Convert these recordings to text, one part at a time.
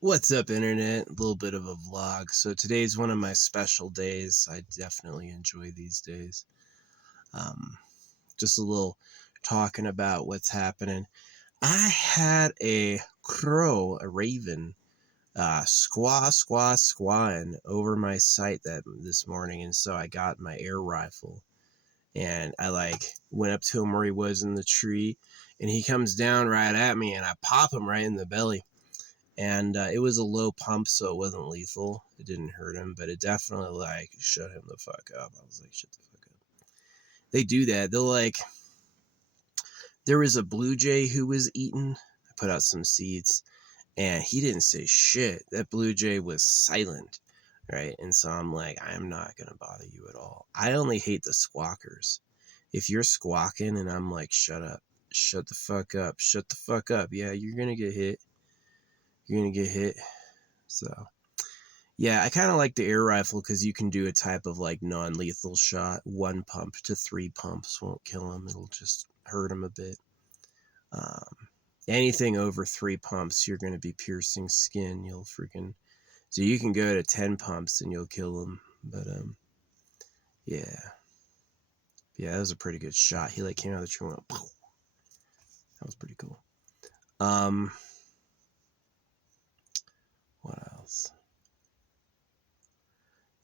What's up, internet? A little bit of a vlog. So today's one of my special days. I definitely enjoy these days. Um, just a little talking about what's happening. I had a crow, a raven, squawing over my site this morning, and so I got my air rifle and I went up to him where he was in the tree, and he comes down right at me, and I pop him right in the belly. And it was a low pump, so it wasn't lethal. It didn't hurt him, but it definitely shut him the fuck up. I was like, shut the fuck up. They do that. There was a blue jay who was eaten. I put out some seeds, and he didn't say shit. That blue jay was silent, right? And so I'm like, I'm not gonna bother you at all. I only hate the squawkers. If you're squawking and I'm like, shut up, shut the fuck up, shut the fuck up, yeah, you're gonna get hit. You're gonna get hit. So yeah, I kind of like the air rifle because you can do a type of non-lethal shot. 1 pump to 3 pumps won't kill him. It'll just hurt him a bit. Um, Anything over 3 pumps, you're going to be piercing skin. So you can go to 10 pumps and you'll kill him. But yeah, that was a pretty good shot. He came out of the tree and went, pow. That was pretty cool. What else?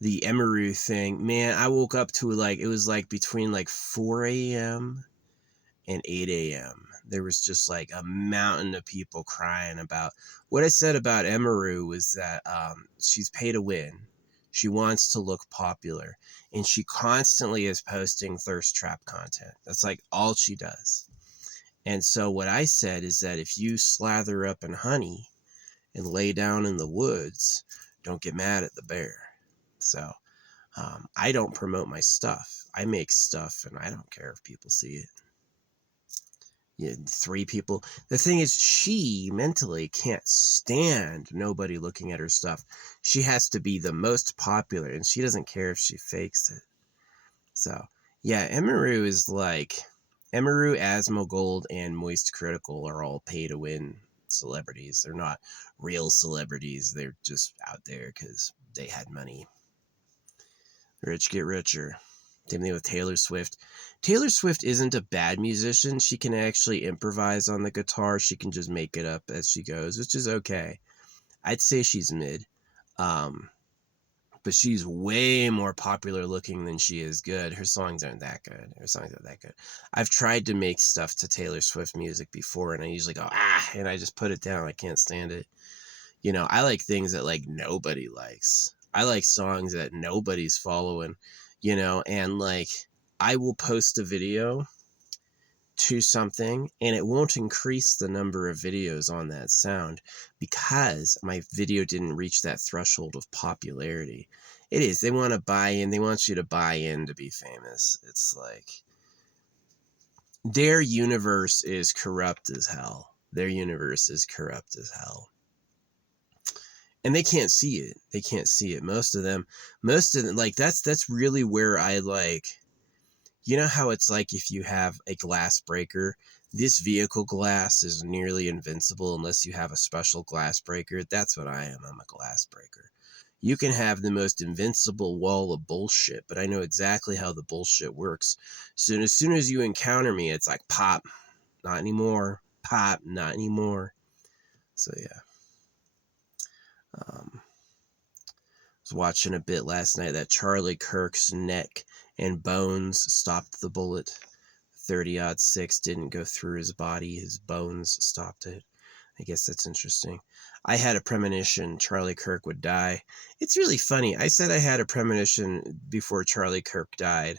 The Emeru thing, man, I woke up to it was between 4 a.m. and 8 a.m. There was just a mountain of people crying about what I said about Emeru was that she's pay to win. She wants to look popular, and she constantly is posting thirst trap content. That's all she does. And so what I said is that if you slather up in honey and lay down in the woods, don't get mad at the bear. So I don't promote my stuff. I make stuff, and I don't care if people see it. Yeah, 3 people. The thing is, she mentally can't stand nobody looking at her stuff. She has to be the most popular, and she doesn't care if she fakes it. So, yeah, Emeru is Emeru, Asmongold, and Moist Critical are all pay-to-win celebrities. They're not real celebrities. They're just out there because they had money. Rich get richer. Same thing with Taylor Swift. Taylor Swift isn't a bad musician. She can actually improvise on the guitar. She can just make it up as she goes, which is okay. I'd say she's mid. But she's way more popular looking than she is good. Her songs aren't that good. I've tried to make stuff to Taylor Swift music before, and I usually go, and I just put it down. I can't stand it. I like things that nobody likes. I like songs that nobody's following, and I will post a video to something and it won't increase the number of videos on that sound because my video didn't reach that threshold of popularity. It is. They want to buy in. They want you to buy in to be famous. It's their universe is corrupt as hell. Their universe is corrupt as hell. And they can't see it. They can't see it. Most of them, that's really where I you know how it's if you have a glass breaker, this vehicle glass is nearly invincible unless you have a special glass breaker. That's what I am. I'm a glass breaker. You can have the most invincible wall of bullshit, but I know exactly how the bullshit works. So as soon as you encounter me, it's pop, not anymore. Pop, not anymore. So yeah. Was watching a bit last night that Charlie Kirk's neck and bones stopped the bullet. 30-06 didn't go through his body. His bones stopped it. I guess that's interesting. I had a premonition Charlie Kirk would die. It's really funny. I said I had a premonition before Charlie Kirk died.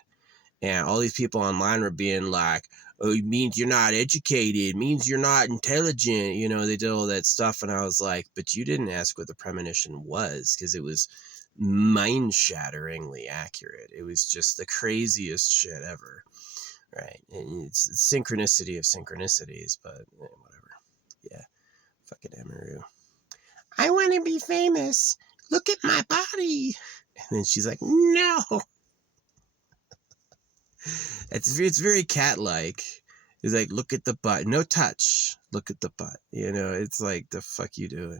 And all these people online were being like, oh, it means you're not educated. It means you're not intelligent. They did all that stuff. And I was like, but you didn't ask what the premonition was, because it was mind-shatteringly accurate. It was just the craziest shit ever. Right. And it's the synchronicity of synchronicities, but whatever. Yeah. Fucking Emeru. I want to be famous. Look at my body. And then she's like, no. It's very cat-like. It's look at the butt. No touch. Look at the butt. It's the fuck you doing?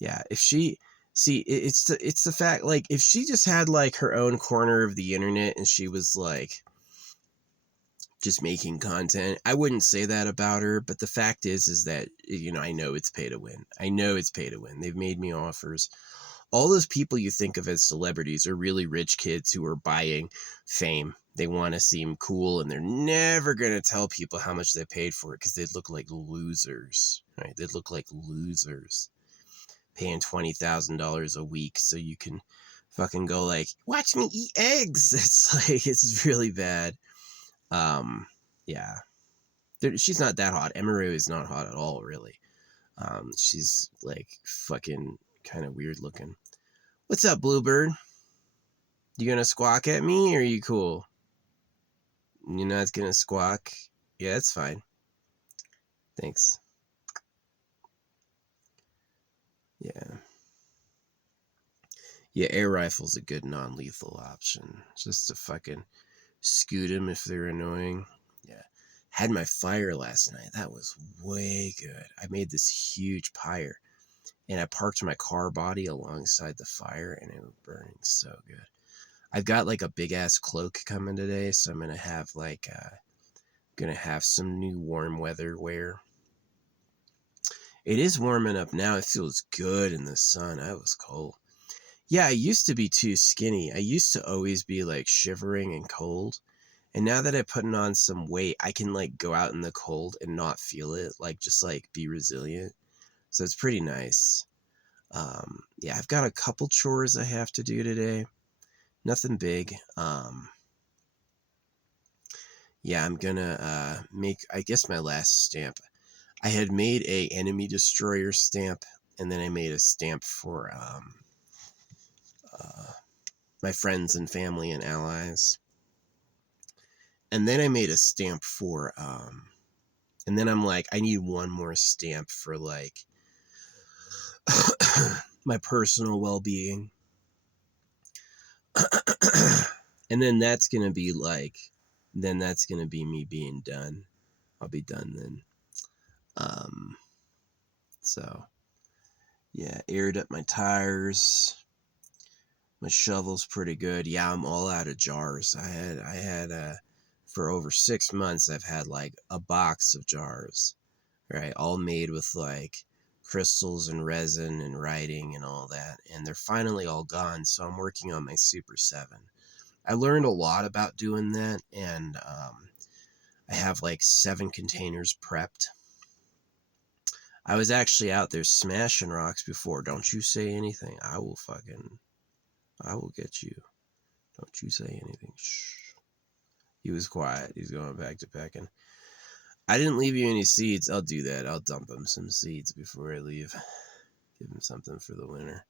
Yeah, if she it's the fact, like, if she just had like her own corner of the internet and she was like just making content, I wouldn't say that about her. But the fact is that, I know it's pay to win. I know it's pay to win. They've made me offers. All those people you think of as celebrities are really rich kids who are buying fame. They want to seem cool, and they're never going to tell people how much they paid for it because they'd look like losers, right? They'd look like losers paying $20,000 a week so you can fucking go like, watch me eat eggs. It's like, it's really bad. Yeah. She's not that hot. Emaru is not hot at all, really. She's like fucking kind of weird looking. What's up, Bluebird? You gonna squawk at me, or are you cool? You're not gonna squawk? Yeah, it's fine. Thanks. Yeah. Yeah, air rifle's a good non-lethal option. Just to fucking scoot them if they're annoying. Yeah. Had my fire last night. That was way good. I made this huge pyre, and I parked my car body alongside the fire, and it was burning so good. I've got like a big ass cloak coming today, so I'm gonna have some new warm weather wear. It is warming up now. It feels good in the sun. I was cold. Yeah, I used to be too skinny. I used to always be like shivering and cold. And now that I've put on some weight, I can like go out in the cold and not feel it, like just like be resilient. So it's pretty nice. Yeah, I've got a couple chores I have to do today. Nothing big. Yeah, I'm gonna make, I guess, my last stamp. I had made a enemy destroyer stamp, and then I made a stamp for my friends and family and allies. And then I made a stamp for and then I'm like, I need one more stamp for like my personal well-being. And then that's gonna be like, then that's gonna be me being done. I'll be done then. So yeah, aired up my tires. My shovel's pretty good. Yeah, I'm all out of jars. I had for over 6 months I've had like a box of jars, right? All made with like crystals and resin and writing and all that. And they're finally all gone, so I'm working on my Super 7. I learned a lot about doing that, and I have like 7 containers prepped. I was actually out there smashing rocks before. Don't you say anything. I will get you. Don't you say anything. Shh. He was quiet. He's going back to pecking. I didn't leave you any seeds. I'll do that. I'll dump him some seeds before I leave. Give him something for the winter.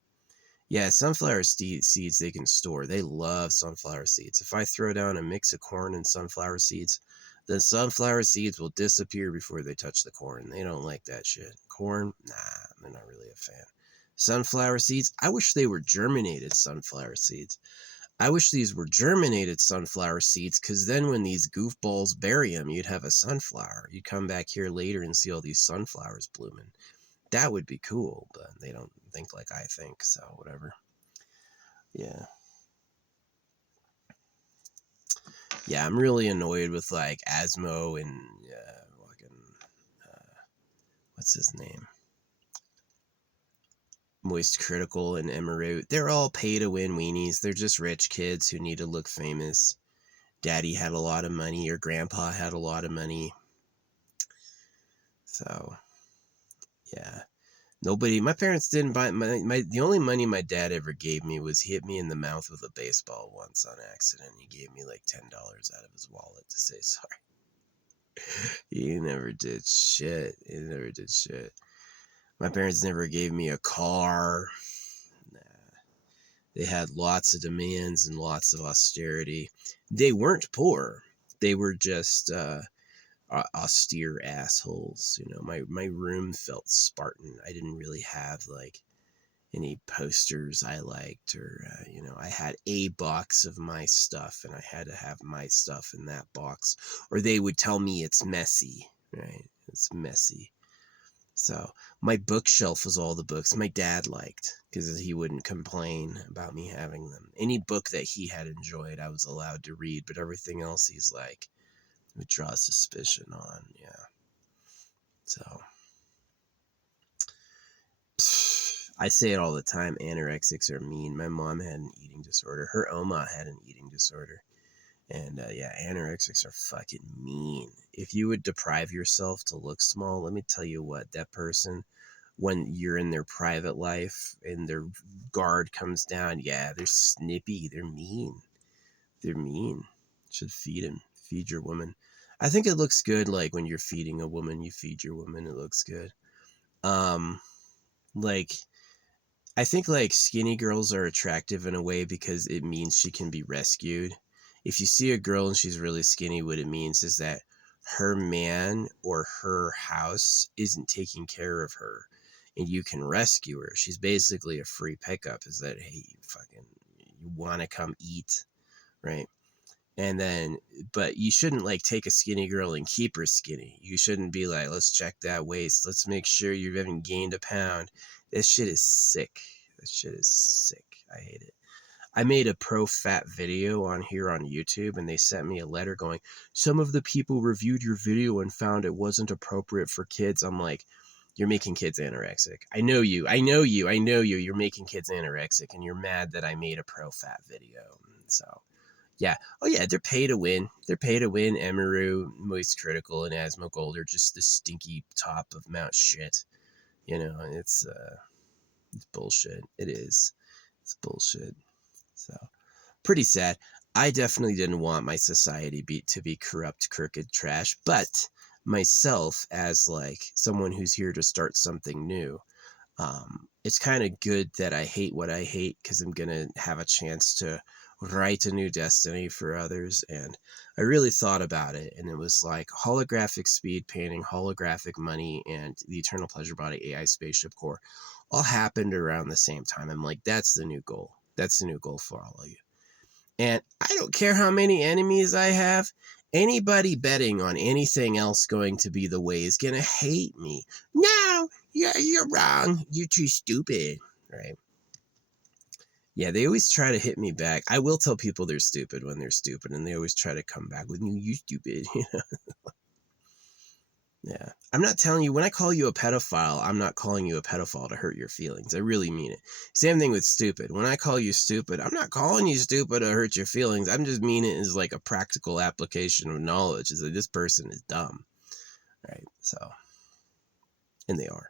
Yeah, sunflower seeds they can store. They love sunflower seeds. If I throw down a mix of corn and sunflower seeds, the sunflower seeds will disappear before they touch the corn. They don't like that shit. Corn, nah, they're not really a fan. Sunflower seeds, I wish they were germinated sunflower seeds. I wish these were germinated sunflower seeds, because then when these goofballs bury them, you'd have a sunflower. You'd come back here later and see all these sunflowers blooming. That would be cool, but they don't think like I think, so whatever. Yeah. Yeah, I'm really annoyed with like Asmo and fucking what's his name? Moist Critical and Emaru. They're all pay to win weenies. They're just rich kids who need to look famous. Daddy had a lot of money, or grandpa had a lot of money. So, yeah. My parents didn't buy the only money my dad ever gave me was he hit me in the mouth with a baseball once on accident. He gave me like $10 out of his wallet to say sorry. He never did shit. My parents never gave me a car. Nah. They had lots of demands and lots of austerity. They weren't poor. They were just austere assholes. My room felt Spartan. I didn't really have like any posters I liked, or I had a box of my stuff, and I had to have my stuff in that box, or they would tell me it's messy. Right? It's messy. So my bookshelf was all the books my dad liked because he wouldn't complain about me having them. Any book that he had enjoyed, I was allowed to read, but everything else he's like, would draw suspicion on. Yeah. So I say it all the time. Anorexics are mean. My mom had an eating disorder. Her Oma had an eating disorder. And yeah, anorexics are fucking mean. If you would deprive yourself to look small, let me tell you what, that person, when you're in their private life and their guard comes down, yeah, they're snippy. They're mean. They're mean. Should feed him. Feed your woman. I think it looks good. Like when you're feeding a woman, you feed your woman. It looks good. Like I think like skinny girls are attractive in a way because it means she can be rescued. If you see a girl and she's really skinny, what it means is that her man or her house isn't taking care of her and you can rescue her. She's basically a free pickup. Is that, hey, you want to come eat, right? And then, but you shouldn't like take a skinny girl and keep her skinny. You shouldn't be like, let's check that waist. Let's make sure you haven't gained a pound. This shit is sick. This shit is sick. I hate it. I made a pro fat video on here on YouTube and they sent me a letter going, some of the people reviewed your video and found it wasn't appropriate for kids. I'm like, you're making kids anorexic. I know you. I know you. I know you. You're making kids anorexic and you're mad that I made a pro fat video. So yeah. Oh, yeah. They're pay to win. They're pay to win. Emiru, Moist Critical, and Asmongold are just the stinky top of Mount shit. You know, it's bullshit. It is. It's bullshit. So, pretty sad. I definitely didn't want my society to be corrupt, crooked trash, but myself, as like someone who's here to start something new, it's kind of good that I hate what I hate because I'm going to have a chance to write a new destiny for others. And I really thought about it. And it was like holographic speed painting, holographic money, and the Eternal Pleasure Body AI Spaceship Core all happened around the same time. I'm like, that's the new goal. That's the new goal for all of you. And I don't care how many enemies I have. Anybody betting on anything else going to be the way is going to hate me. No, you're wrong. You're too stupid. Right? Yeah, they always try to hit me back. I will tell people they're stupid when they're stupid, and they always try to come back with you stupid. Yeah. I'm not telling you, when I call you a pedophile, I'm not calling you a pedophile to hurt your feelings. I really mean it. Same thing with stupid. When I call you stupid, I'm not calling you stupid to hurt your feelings. I'm just mean it as like a practical application of knowledge, is that this person is dumb. Right? So, and they are.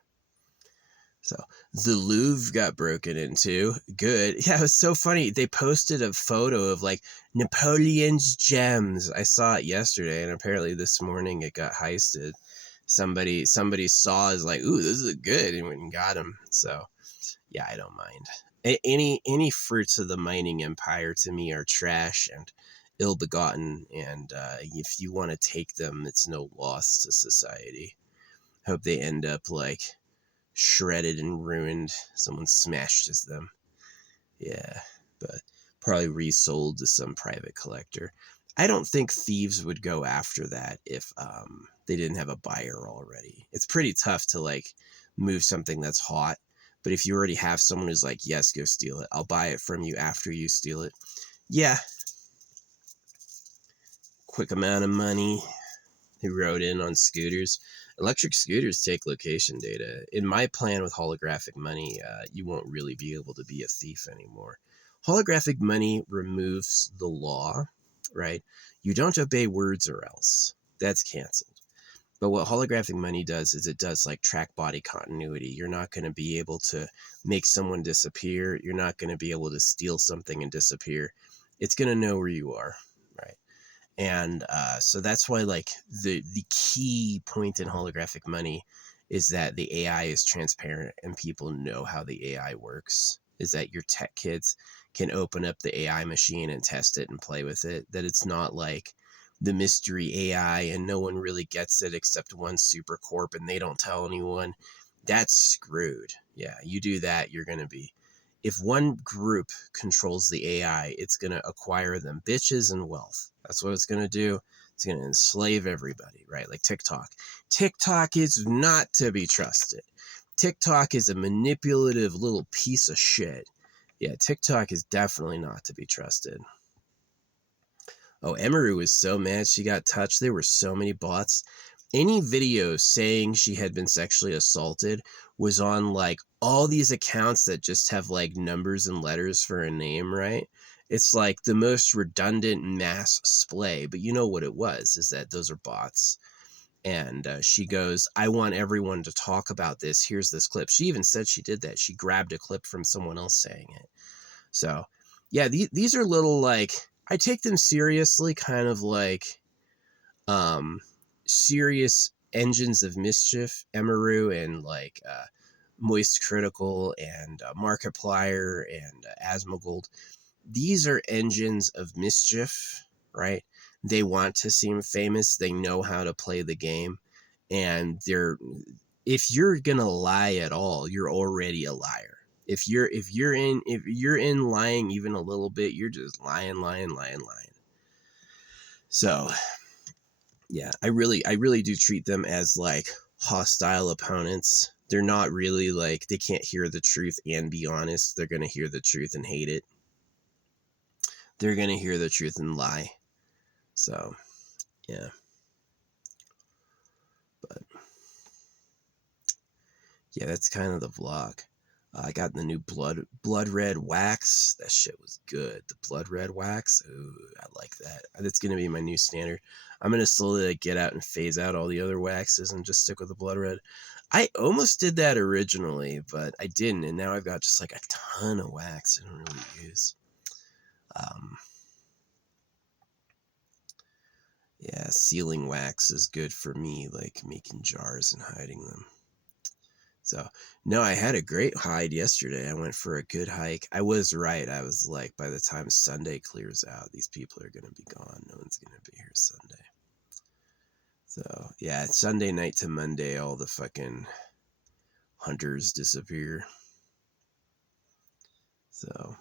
So the Louvre got broken into. Good. Yeah, it was so funny. They posted a photo of like Napoleon's gems. I saw it yesterday, and apparently this morning it got heisted. Somebody saw is like, ooh, this is good, and went and got him. So yeah, I don't mind. Any fruits of the mining empire to me are trash and ill-begotten, and if you want to take them, it's no loss to society. Hope they end up like shredded and ruined. Someone smashes them. Yeah, but probably resold to some private collector. I don't think thieves would go after that if they didn't have a buyer already. It's pretty tough to like move something that's hot, but if you already have someone who's like, yes, go steal it, I'll buy it from you after you steal it. Yeah, quick amount of money. Who rode in on scooters. Electric scooters take location data. In my plan with holographic money, you won't really be able to be a thief anymore. Holographic money removes the law, right? You don't obey words or else. That's canceled. But what holographic money does is it does like track body continuity. You're not going to be able to make someone disappear. You're not going to be able to steal something and disappear. It's going to know where you are, right? And so that's why like the key point in holographic money is that the AI is transparent and people know how the AI works. Is that your tech kids can open up the AI machine and test it and play with it. That it's not like the mystery AI and no one really gets it except one super corp and they don't tell anyone. That's screwed. Yeah, you do that, you're going to be. If one group controls the AI, it's going to acquire them bitches and wealth. That's what it's going to do. It's going to enslave everybody, right? Like TikTok. TikTok is not to be trusted. TikTok is a manipulative little piece of shit. Yeah, TikTok is definitely not to be trusted. Oh, Emery was so mad she got touched. There were so many bots. Any video saying she had been sexually assaulted was on like all these accounts that just have like numbers and letters for a name, right? It's like the most redundant mass splay, but you know what it was, is that those are bots. And she goes, I want everyone to talk about this. Here's this clip. She even said she did that. She grabbed a clip from someone else saying it. So, yeah, these are little like, I take them seriously, kind of like serious engines of mischief, Emeru and like Moist Critical and Markiplier and Asmongold. These are engines of mischief, right? They want to seem famous. They know how to play the game, and if you're gonna lie at all, you're already a liar. If you're in lying even a little bit, you're just lying. So yeah, I really do treat them as like hostile opponents. They're not really like, they can't hear the truth and be honest. They're gonna hear the truth and hate it. They're gonna hear the truth and lie. So yeah. But yeah, that's kind of the vlog. I got the new blood red wax. That shit was good. The blood red wax. Ooh, I like that. That's gonna be my new standard. I'm gonna slowly like, get out and phase out all the other waxes and just stick with the blood red. I almost did that originally, but I didn't, and now I've got just like a ton of wax I don't really use. Yeah, sealing wax is good for me, like making jars and hiding them. So, no, I had a great hide yesterday. I went for a good hike. I was right. I was like, by the time Sunday clears out, these people are going to be gone. No one's going to be here Sunday. So, yeah, Sunday night to Monday, all the fucking hunters disappear. So,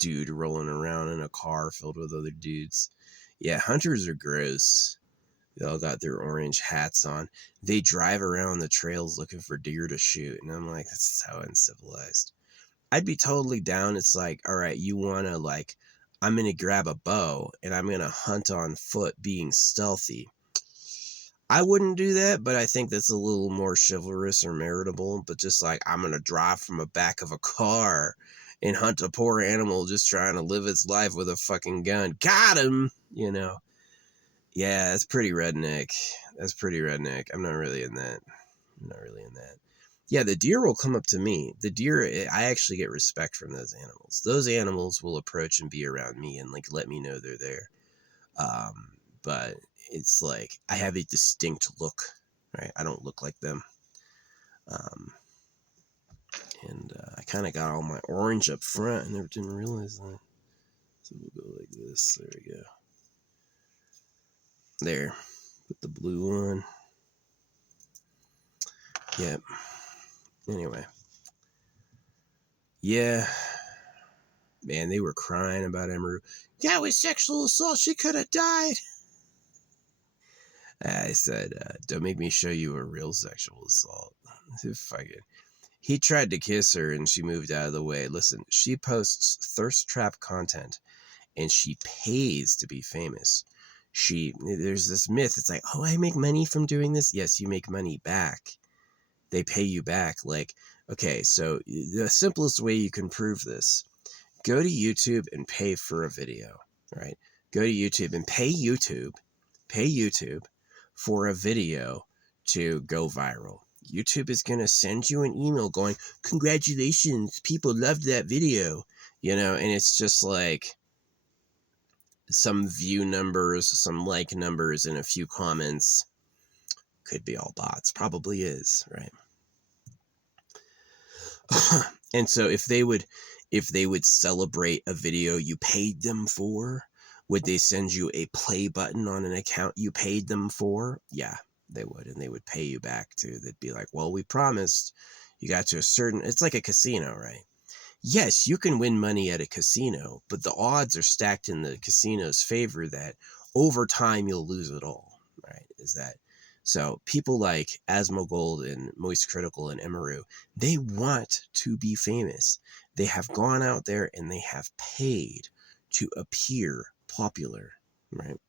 dude rolling around in a car filled with other dudes. Yeah, hunters are gross. They all got their orange hats on. They drive around the trails looking for deer to shoot. And I'm like, that's so uncivilized. I'd be totally down. It's like, all right, you want to like, I'm going to grab a bow and I'm going to hunt on foot being stealthy. I wouldn't do that, but I think that's a little more chivalrous or meritable. But just like, I'm going to drive from the back of a car and hunt a poor animal just trying to live its life with a fucking gun. Got him, you know. Yeah, that's pretty redneck. That's pretty redneck. I'm not really in that. Yeah, the deer will come up to me. The deer, I actually get respect from those animals. Those animals will approach and be around me and like let me know they're there. But it's like I have a distinct look, right? I don't look like them. And I kind of got all my orange up front. I never didn't realize that. So we'll go like this. There we go. There. Put the blue on. Yep. Anyway. Yeah. Man, they were crying about Emeru. That was sexual assault. She could have died. I said, don't make me show you a real sexual assault. Fucking. He tried to kiss her and she moved out of the way. Listen, she posts thirst trap content and she pays to be famous. There's this myth. It's like, oh, I make money from doing this. Yes, you make money back. They pay you back. Like, okay, so the simplest way you can prove this, go to YouTube and pay for a video, right? Go to YouTube and pay YouTube for a video to go viral. YouTube is going to send you an email going, congratulations, people loved that video, you know, and it's just like some view numbers, some like numbers, and a few comments. Could be all bots, probably is, right? And so if they would celebrate a video you paid them for, would they send you a play button on an account you paid them for? Yeah, they would, and they would pay you back too. They'd be like, well, we promised you got to a certain, it's like a casino, right? Yes, you can win money at a casino, but the odds are stacked in the casino's favor that over time you'll lose it all, right? Is that so? People like Asmongold and Moist Critical and Emaru, they want to be famous. They have gone out there and they have paid to appear popular, right?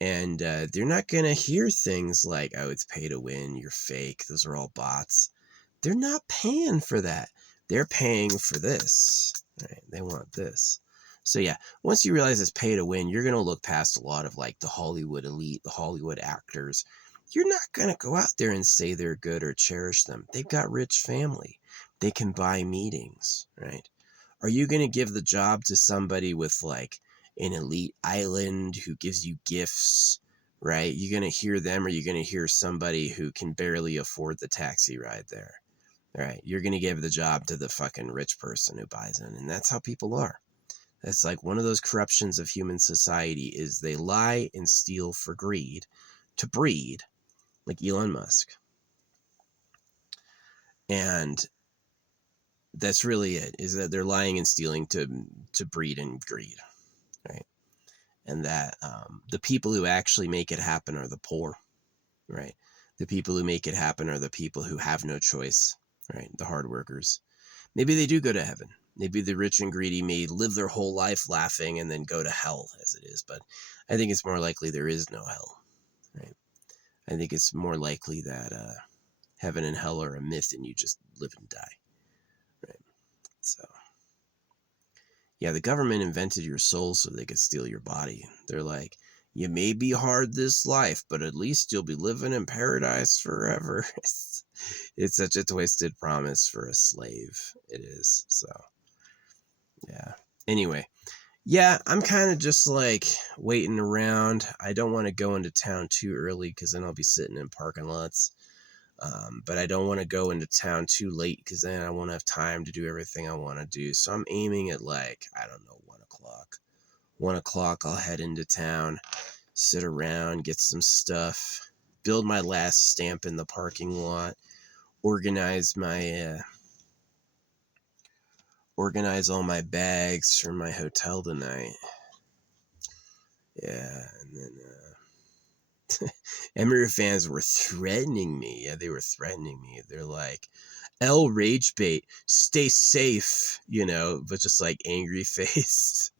And they're not going to hear things like, oh, it's pay to win, you're fake, those are all bots. They're not paying for that. They're paying for this, right? They want this. So yeah, once you realize it's pay to win, you're going to look past a lot of like the Hollywood elite, the Hollywood actors. You're not going to go out there and say they're good or cherish them. They've got rich family. They can buy meetings, right? Are you going to give the job to somebody with like an elite island who gives you gifts, right? You're going to hear them, or you're going to hear somebody who can barely afford the taxi ride there, right? You're going to give the job to the fucking rich person who buys in. And that's how people are. That's like one of those corruptions of human society is they lie and steal for greed to breed, like Elon Musk. And that's really it, is that they're lying and stealing to breed and greed, right? And that the people who actually make it happen are the poor, right? The people who make it happen are the people who have no choice, right? The hard workers. Maybe they do go to heaven. Maybe the rich and greedy may live their whole life laughing and then go to hell as it is. But I think it's more likely there is no hell, right? I think it's more likely that heaven and hell are a myth and you just live and die, right? So, yeah, the government invented your soul so they could steal your body. They're like, you may be hard this life, but at least you'll be living in paradise forever. It's such a twisted promise for a slave. It is. So, yeah. Anyway, yeah, I'm kind of just like waiting around. I don't want to go into town too early because then I'll be sitting in parking lots. But I don't want to go into town too late because then I won't have time to do everything I want to do. So I'm aiming at like, I don't know, 1 o'clock. 1 o'clock, I'll head into town, sit around, get some stuff, build my last stamp in the parking lot, organize all my bags for my hotel tonight. Yeah, and then Emery fans were threatening me. Yeah, they were threatening me. They're like, L rage bait, stay safe, but just like angry face.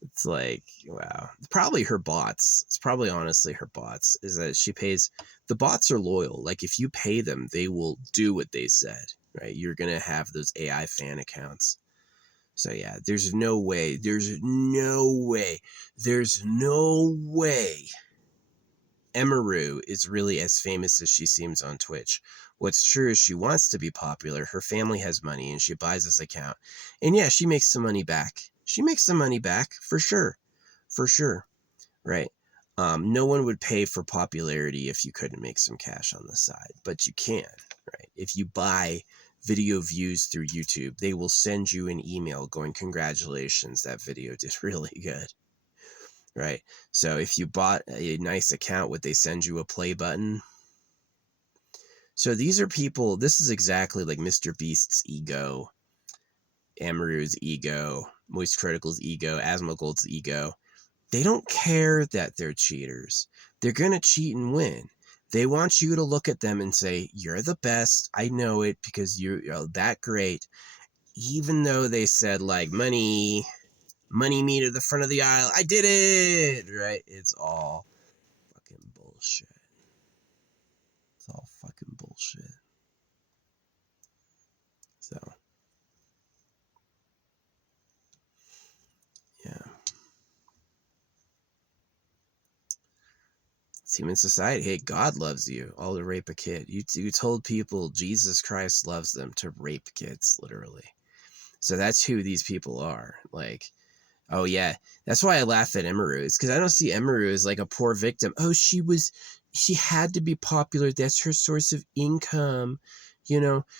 It's like, wow. Probably her bots. It's probably honestly her bots. Is that she pays. The bots are loyal. Like if you pay them, they will do what they said, right? You're going to have those AI fan accounts. So yeah, there's no way Emaru is really as famous as she seems on Twitch. What's true is she wants to be popular. Her family has money and she buys this account. And yeah, she makes some money back. She makes some money back for sure. For sure. Right. No one would pay for popularity if you couldn't make some cash on the side, but you can, right? If you buy video views through YouTube, they will send you an email going, congratulations, that video did really good. Right. So if you bought a nice account, would they send you a play button? So these are people, this is exactly like Mr. Beast's ego, Amaru's ego, Moist Critical's ego, Asmongold's ego. They don't care that they're cheaters. They're going to cheat and win. They want you to look at them and say, you're the best. I know it because you're that great. Even though they said like money me to the front of the aisle. I did it, right? It's all fucking bullshit. It's all fucking bullshit. So, yeah. It's human society. Hey, God loves you. All to rape a kid. You told people Jesus Christ loves them to rape kids, literally. So that's who these people are. Like, oh yeah, that's why I laugh at Emaru. It's because I don't see Emaru as like a poor victim. Oh, she had to be popular. That's her source of income.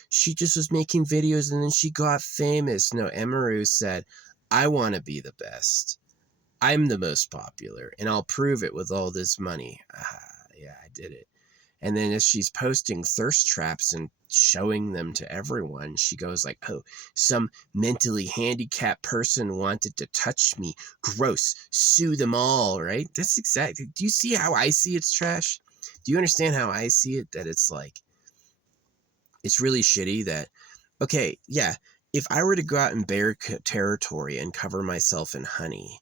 She just was making videos and then she got famous. No, Emaru said, I want to be the best. I'm the most popular and I'll prove it with all this money. Yeah, I did it. And then as she's posting thirst traps and showing them to everyone, she goes like, oh, some mentally handicapped person wanted to touch me. Gross. Sue them all, right? That's exactly. Do you see how I see it's trash? Do you understand how I see it? That it's like, it's really shitty that, okay, yeah, if I were to go out in bear territory and cover myself in honey,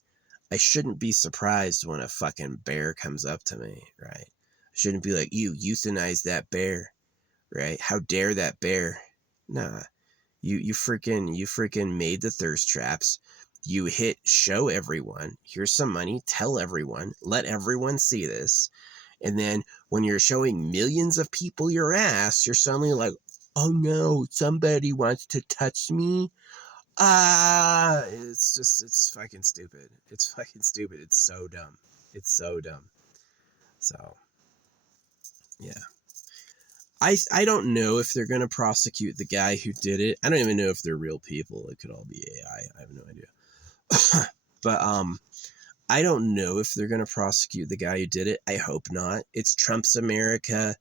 I shouldn't be surprised when a fucking bear comes up to me, right? I shouldn't be like, you euthanize that bear, right? How dare that bear? Nah, you freaking made the thirst traps. You show everyone, here's some money, tell everyone, let everyone see this. And then when you're showing millions of people your ass, you're suddenly like, oh no, somebody wants to touch me. It's fucking stupid. It's fucking stupid. It's so dumb. It's so dumb. So, yeah. I don't know if they're going to prosecute the guy who did it. I don't even know if they're real people. It could all be AI. I have no idea. But, I don't know if they're going to prosecute the guy who did it. I hope not. It's Trump's America.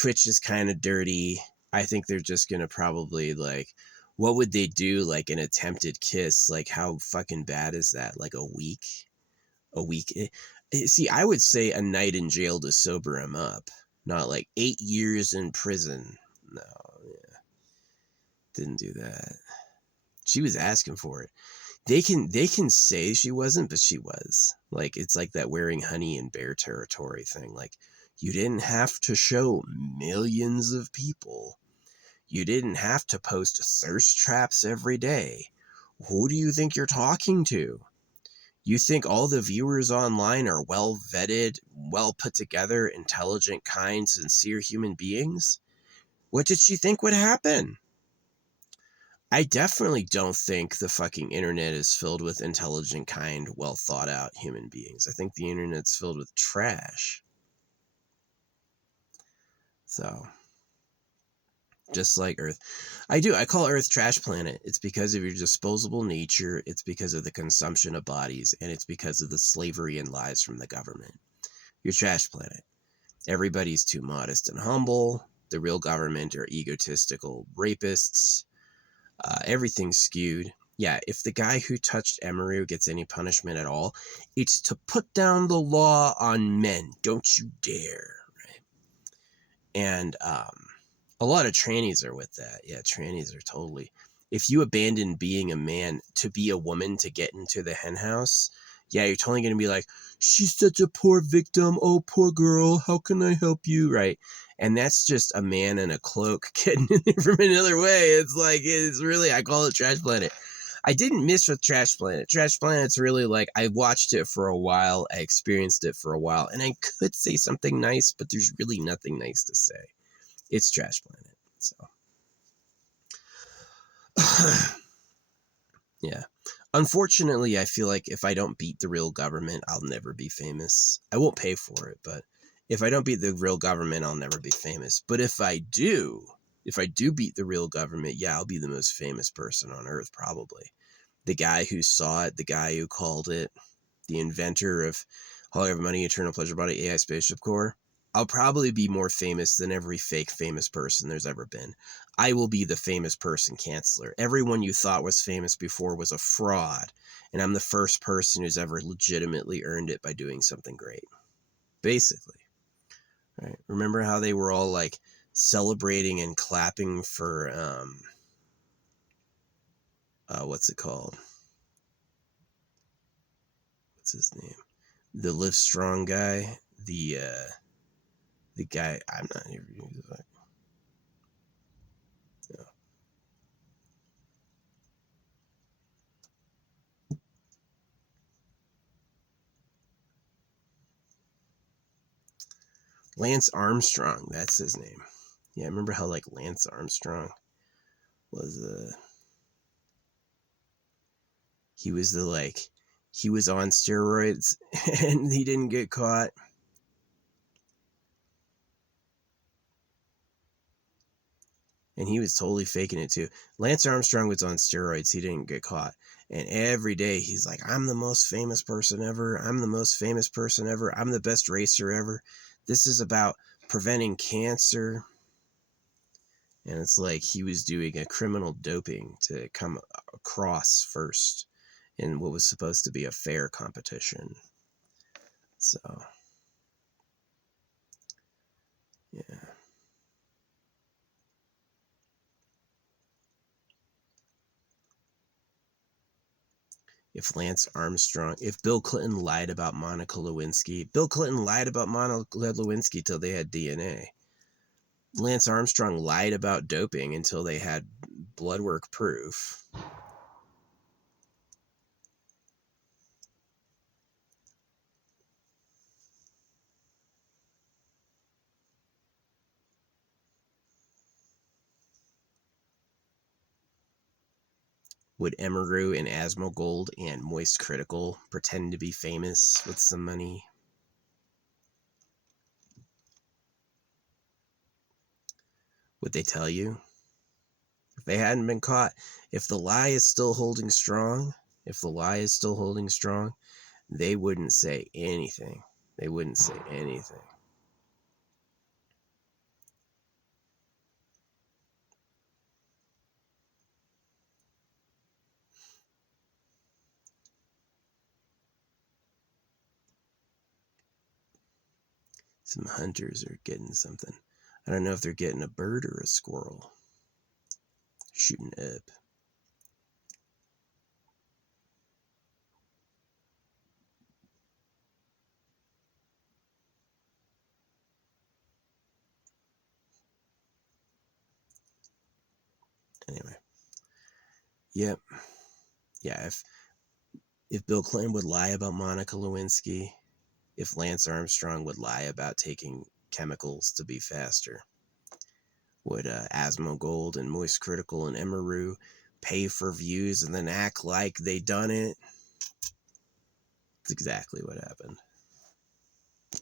Twitch is kind of dirty. I think they're just going to probably, like, what would they do? Like an attempted kiss? Like, how fucking bad is that? Like a week? A week? See, I would say a night in jail to sober him up. Not like 8 years in prison. No, yeah. Didn't do that. She was asking for it. They can say she wasn't, but she was. Like, it's like that wearing honey in bear territory thing. Like, you didn't have to show millions of people. You didn't have to post thirst traps every day. Who do you think you're talking to? You think all the viewers online are well vetted, well put together, intelligent, kind, sincere human beings? What did she think would happen? I definitely don't think the fucking internet is filled with intelligent, kind, well thought out human beings. I think the internet's filled with trash. So, just like Earth. I call Earth trash planet. It's because of your disposable nature, it's because of the consumption of bodies, and it's because of the slavery and lies from the government. Your trash planet. Everybody's too modest and humble. The real government are egotistical rapists. Everything's skewed. Yeah, if the guy who touched Emaru gets any punishment at all, it's to put down the law on men. Don't you dare, right? And a lot of trannies are with that. Yeah, trannies are totally. If you abandon being a man to be a woman to get into the hen house, yeah, you're totally going to be like, she's such a poor victim. Oh, poor girl. How can I help you? Right. And that's just a man in a cloak getting in there from another way. It's like, it's really, I call it Trash Planet. I didn't miss with Trash Planet. Trash Planet's really like, I watched it for a while. I experienced it for a while. And I could say something nice, but there's really nothing nice to say. It's Trash Planet. So, yeah. Unfortunately, I feel like if I don't beat the real government, I'll never be famous. I won't pay for it, but if I don't beat the real government, I'll never be famous. But if I do beat the real government, yeah, I'll be the most famous person on earth, probably. The guy who saw it, the guy who called it, the inventor of Hologram of Money, Eternal Pleasure Body, AI Spaceship Core. I'll probably be more famous than every fake famous person there's ever been. I will be the famous person canceller. Everyone you thought was famous before was a fraud, and I'm the first person who's ever legitimately earned it by doing something great. Basically. Right? Remember how they were all like celebrating and clapping for what's it called? What's his name? The Live Strong guy, the guy. I'm not here. No. Lance Armstrong, that's his name. Yeah, remember how like Lance Armstrong was he was he was on steroids and he didn't get caught. And he was totally faking it too. Lance Armstrong was on steroids, he didn't get caught. And every day he's like, I'm the most famous person ever. I'm the most famous person ever. I'm the best racer ever. This is about preventing cancer. And it's like he was doing a criminal doping to come across first in what was supposed to be a fair competition. So, yeah. If Bill Clinton lied about Monica Lewinsky, Bill Clinton lied about Monica Lewinsky till they had DNA. Lance Armstrong lied about doping until they had blood work proof. Would Emeru and Asmongold and Moist Critical pretend to be famous with some money? Would they tell you? If they hadn't been caught, if the lie is still holding strong, they wouldn't say anything. They wouldn't say anything. Some hunters are getting something. I don't know if they're getting a bird or a squirrel. Shooting up. Anyway. Yep. Yeah, if Bill Clinton would lie about Monica Lewinsky, if Lance Armstrong would lie about taking chemicals to be faster, would Asmongold and Moist Critical and Emeru pay for views and then act like they done it? That's exactly what happened.